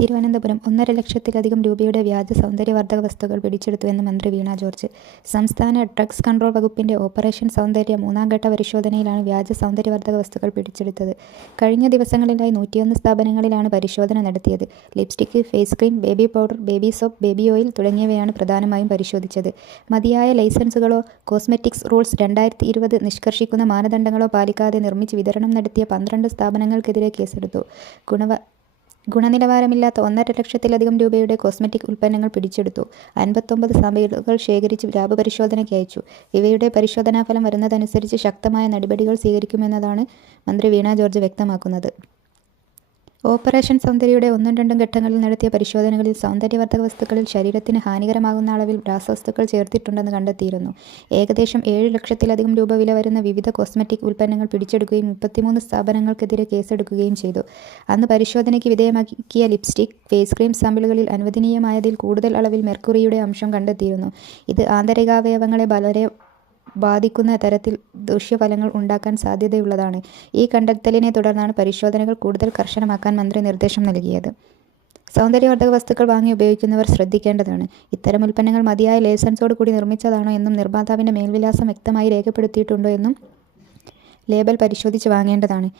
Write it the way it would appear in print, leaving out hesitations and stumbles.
തിരുവനന്തപുരം 1,50,000 രൂപയുടെ വ്യാജ സൗന്ദര്യവർദ്ധക വസ്തുക്കൾ പിടിച്ചെടുത്തുവെന്ന് മന്ത്രി വീണ ജോർജ്. സംസ്ഥാന ഡ്രഗ്സ് കൺട്രോൾ വകുപ്പിന്റെ ഓപ്പറേഷൻ സൗന്ദര്യ 3ാംഘട്ട പരിശോധനയിലാണ് വ്യാജ സൗന്ദര്യവർദ്ധക വസ്തുക്കൾ പിടിച്ചെടുത്തത്. കഴിഞ്ഞ ദിവസങ്ങളിലായി 101 സ്ഥാപനങ്ങളിലാണ് പരിശോധന നടത്തിയത്. Lipstick, face cream, baby powder, baby soap, baby oil തുടങ്ങിയവയാണ് പ്രധാനമായും പരിശോധിച്ചത്. മതിയായ ലൈസൻസുകളോ കോസ്മെറ്റിക്സ് റൂൾസ് 2020 നിഷ്കർഷിക്കുന്ന മാനദണ്ഡങ്ങളോ പാലിക്കാതെ നിർമ്മിച്ച് വിതരണം നടത്തിയ 12 സ്ഥാപനങ്ങൾക്കെതിരെ കേസെടുത്തു. ഗുണനിലവാരമില്ലാത്ത 1,50,000 രൂപയുടെ കോസ്മെറ്റിക് ഉൽപ്പന്നങ്ങൾ പിടിച്ചെടുത്തു. 59 സാമ്പിളുകൾ ശേഖരിച്ച് ലാബ് പരിശോധനയ്ക്ക് അയച്ചു. ഇവയുടെ പരിശോധനാഫലം വരുന്നതനുസരിച്ച് ശക്തമായ നടപടികൾ സ്വീകരിക്കുമെന്നതാണ് മന്ത്രി വീണ ജോർജ് വ്യക്തമാക്കുന്നത്. ഓപ്പറേഷൻ സൗന്ദര്യയുടെ 1ഉം 2ഉം ഘട്ടങ്ങളിൽ നടത്തിയ പരിശോധനകളിൽ സൗന്ദര്യവർദ്ധക വസ്തുക്കളിൽ ശരീരത്തിന് ഹാനികരമാകുന്ന അളവിൽ രാസവസ്തുക്കൾ ചേർത്തിട്ടുണ്ടെന്ന് കണ്ടെത്തിയിരുന്നു. ഏകദേശം 7,00,000 രൂപ വില വരുന്ന വിവിധ കോസ്മെറ്റിക് ഉൽപ്പന്നങ്ങൾ പിടിച്ചെടുക്കുകയും 33 സ്ഥാപനങ്ങൾക്കെതിരെ കേസെടുക്കുകയും ചെയ്തു. അന്ന് പരിശോധനയ്ക്ക് വിധേയമാക്കിയ ലിപ്സ്റ്റിക്, ഫേസ് ക്രീം സാമ്പിളുകളിൽ അനുവദനീയമായതിൽ കൂടുതൽ അളവിൽ മെർക്കുറിയുടെ അംശം കണ്ടെത്തിയിരുന്നു. ഇത് ആന്തരികാവയവങ്ങളെ വളരെ ബാധിക്കുന്ന തരത്തിൽ ദൂഷ്യഫലങ്ങൾ ഉണ്ടാക്കാൻ സാധ്യതയുള്ളതാണ്. ഈ കണ്ടെത്തലിനെ തുടർന്നാണ് പരിശോധനകൾ കൂടുതൽ കർശനമാക്കാൻ മന്ത്രി നിർദ്ദേശം നൽകിയത്. സൗന്ദര്യവർദ്ധക വസ്തുക്കൾ വാങ്ങി ഉപയോഗിക്കുന്നവർ ശ്രദ്ധിക്കേണ്ടതാണ്. ഇത്തരം ഉൽപ്പന്നങ്ങൾ മതിയായ ലൈസൻസോട് കൂടി നിർമ്മിച്ചതാണോ എന്നും നിർമ്മാതാവിന്റെ മേൽവിലാസം വ്യക്തമായി രേഖപ്പെടുത്തിയിട്ടുണ്ടോ എന്നും ലേബൽ പരിശോധിച്ച് വാങ്ങേണ്ടതാണ്.